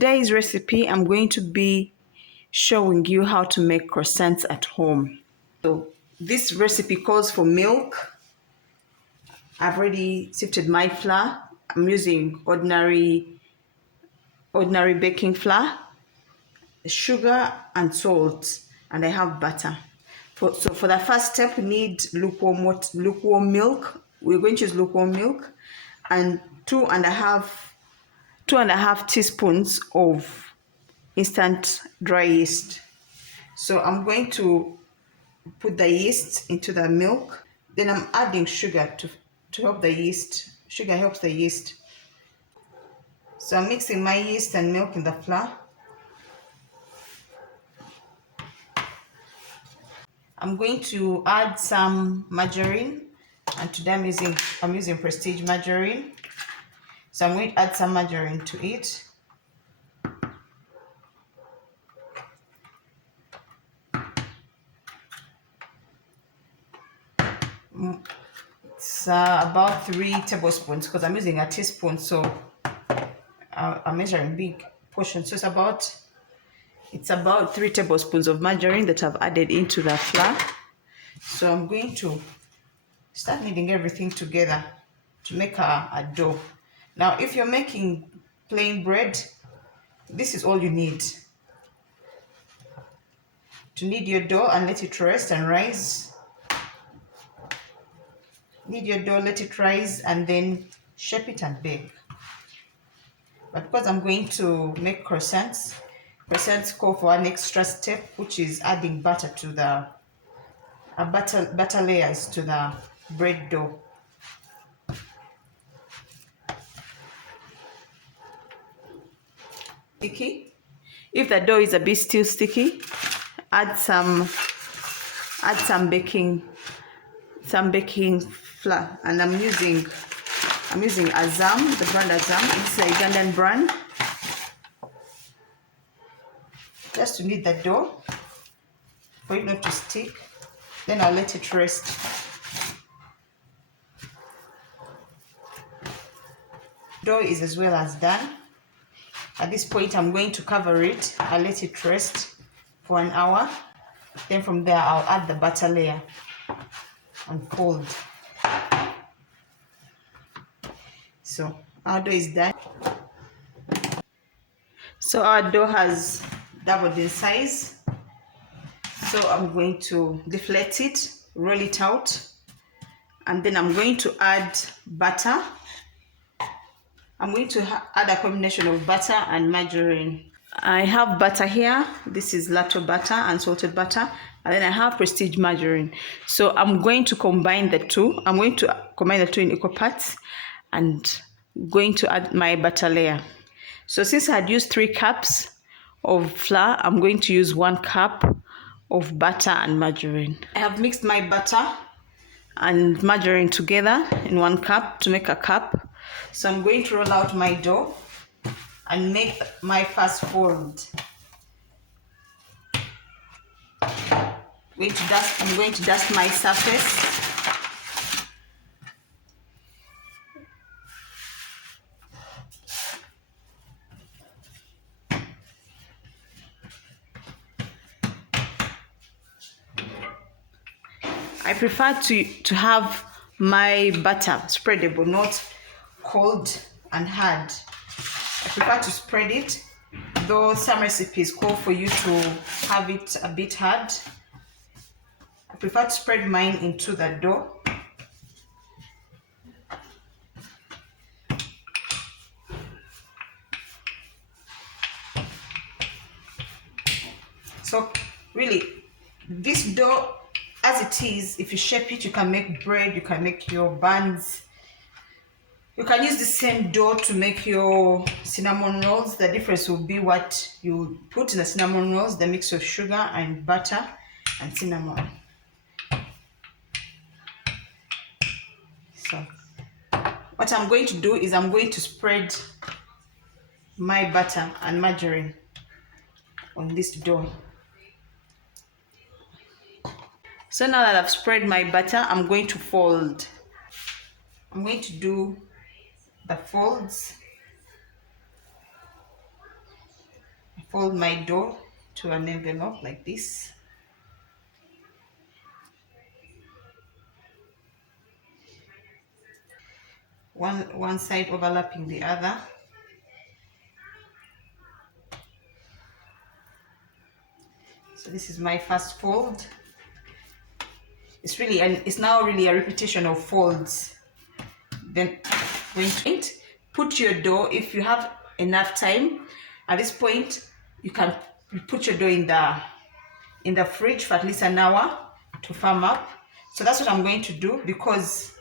today's recipe, I'm going to be showing you how to make croissants at home. So this recipe calls for milk. I've already sifted my flour. I'm using ordinary baking flour, sugar and salt, and I have butter. So for the first step, we need lukewarm milk. We're going to use lukewarm milk and two and a half teaspoons of instant dry yeast. So I'm going to put the yeast into the milk. Then I'm adding sugar to help the yeast. Sugar helps the yeast. So I'm mixing my yeast and milk in the flour. I'm going to add some margarine, and today I'm using Prestige margarine. So I'm going to add some margarine to it. It's about 3 tablespoons because I'm using a teaspoon, so I'm measuring big portions. So it's about 3 tablespoons of margarine that I've added into the flour. So I'm going to start kneading everything together to make a dough. Now, if you're making plain bread, this is all you need to knead your dough and let it rest and rise. Knead your dough, let it rise, and then shape it and bake. But because I'm going to make croissants call for an extra step, which is adding butter to the butter layers to the bread dough. Sticky. If the dough is a bit still sticky, add some baking flour, and I'm using Azam, the brand Azam. It's a Ugandan brand. Just to knead the dough for it not to stick. Then I'll let it rest. Dough is as well as done. At this point, I'm going to cover it. I'll let it rest for an hour. Then from there, I'll add the butter layer and fold. So our dough is done. So our dough has doubled in size. So I'm going to deflate it, roll it out, and then I'm going to add butter. I'm going to add a combination of butter and margarine. I have butter here. This is Lato butter, unsalted butter, and then I have Prestige margarine. So I'm going to combine the two. I'm going to combine the two in equal parts and going to add my butter layer. So since I had used 3 cups of flour, I'm going to use 1 cup of butter and margarine. I have mixed my butter and margarine together in 1 cup to make a cup. So I'm going to roll out my dough and make my first fold. I'm going to dust my surface. I prefer to have my butter spreadable, not cold and hard. I prefer to spread it, though some recipes call for you to have it a bit hard. I prefer to spread mine into the dough. So really, this dough as it is, if you shape it, you can make bread, you can make your buns. You can use the same dough to make your cinnamon rolls. The difference will be what you put in the cinnamon rolls, the mix of sugar and butter and cinnamon. So what I'm going to do is I'm going to spread my butter and margarine on this dough. So now that I've spread my butter, I'm going to fold. I'm going to do the folds. fold my dough to an envelope like this. One side overlapping the other. So this is my first fold. It's now really a repetition of folds. Then going to put your dough, if you have enough time at this point, you can put your dough in the fridge for at least an hour to firm up. So that's what I'm going to do, because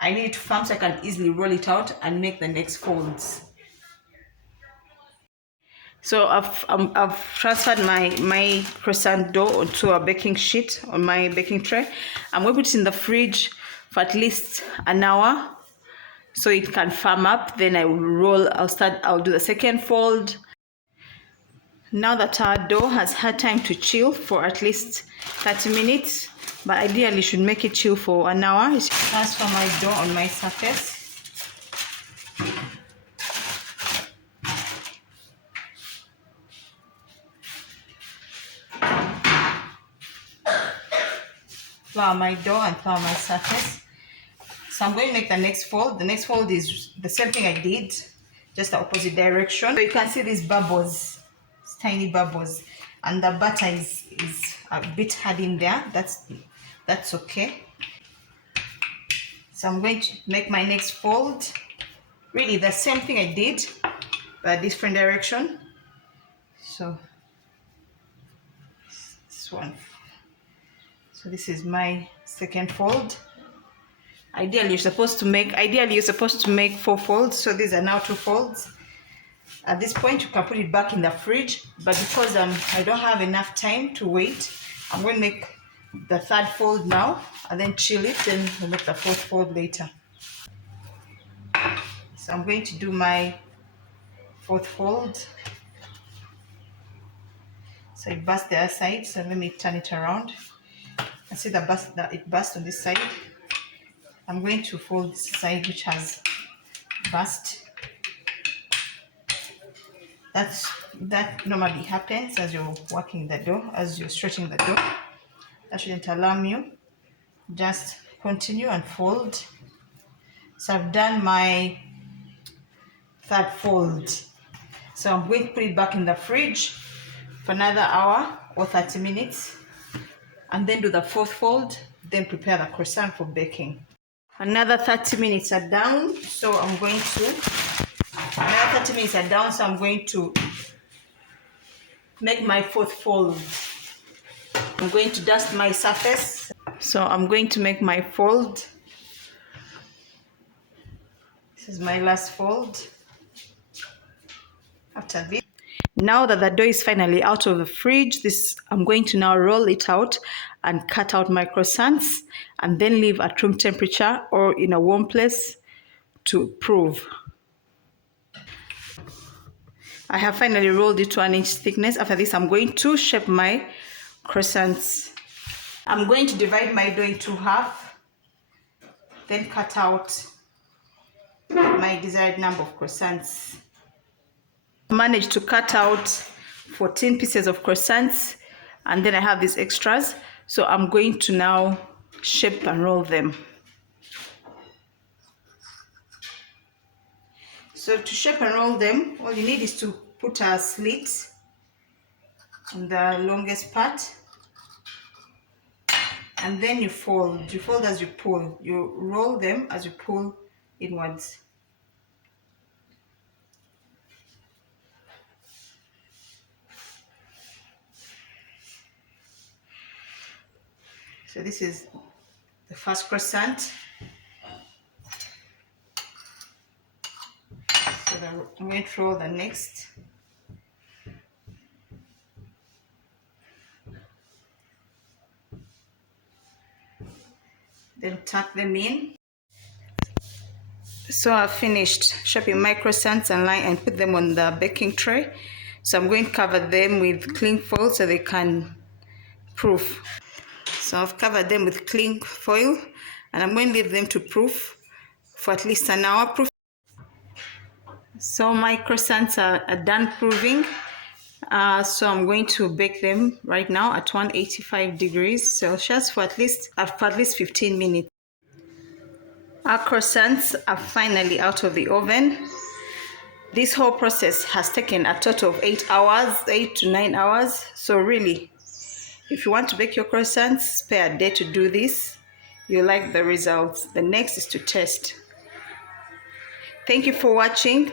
I need it to firm so I can easily roll it out and make the next folds. So I've transferred my croissant dough onto a baking sheet on my baking tray. I'm going to put it in the fridge for at least an hour so it can firm up. Then I will roll. I'll do the second fold. Now that our dough has had time to chill for at least 30 minutes, but ideally should make it chill for an hour. Transfer my dough on my surface. Flour my dough and flour my surface. So I'm going to make the next fold. The next fold is the same thing I did, just the opposite direction. So you can see these bubbles, tiny bubbles, and the butter is a bit hard in there. That's okay. So I'm going to make my next fold. Really the same thing I did, but a different direction. So this one. So this is my second fold. Ideally you're supposed to make 4 folds. So these are now 2 folds. At this point you can put it back in the fridge, but because I don't have enough time to wait, I'm going to make the 3rd fold now and then chill it, then we'll make the 4th fold later. So I'm going to do my 4th fold. So it burst the other side, so let me turn it around. I see that it burst on this side. I'm going to fold this side which has burst. That normally happens as you're working the dough, as you're stretching the dough. That shouldn't alarm you. Just continue and fold. So I've done my 3rd fold. So I'm going to put it back in the fridge for another hour or 30 minutes. And then do the 4th fold, then prepare the croissant for baking. Another 30 minutes are down, so I'm going to make my 4th fold. I'm going to dust my surface. So I'm going to make my fold. This is my last fold. After this, now that the dough is finally out of the fridge, I'm going to now roll it out and cut out my croissants and then leave at room temperature or in a warm place to prove. I have finally rolled it to 1 inch thickness. After this, I'm going to shape my croissants. I'm going to divide my dough into half, then cut out my desired number of croissants. I managed to cut out 14 pieces of croissants, and then I have these extras. So I'm going to now shape and roll them. So to shape and roll them, all you need is to put a slit on the longest part, and then you fold. You fold as you pull. You roll them as you pull inwards. So this is the first croissant. So I'm going to roll the next. Then tuck them in. So I've finished shaping my croissants and put them on the baking tray. So I'm going to cover them with cling foil so they can proof. So I've covered them with cling foil, and I'm going to leave them to proof for at least an hour. So my croissants are done proving. So I'm going to bake them right now at 185 degrees Celsius for at least 15 minutes. Our croissants are finally out of the oven. This whole process has taken a total of 8 hours, 8 to 9 hours. So really, if you want to bake your croissants, spare a day to do this. You'll like the results. The next is to test. Thank you for watching.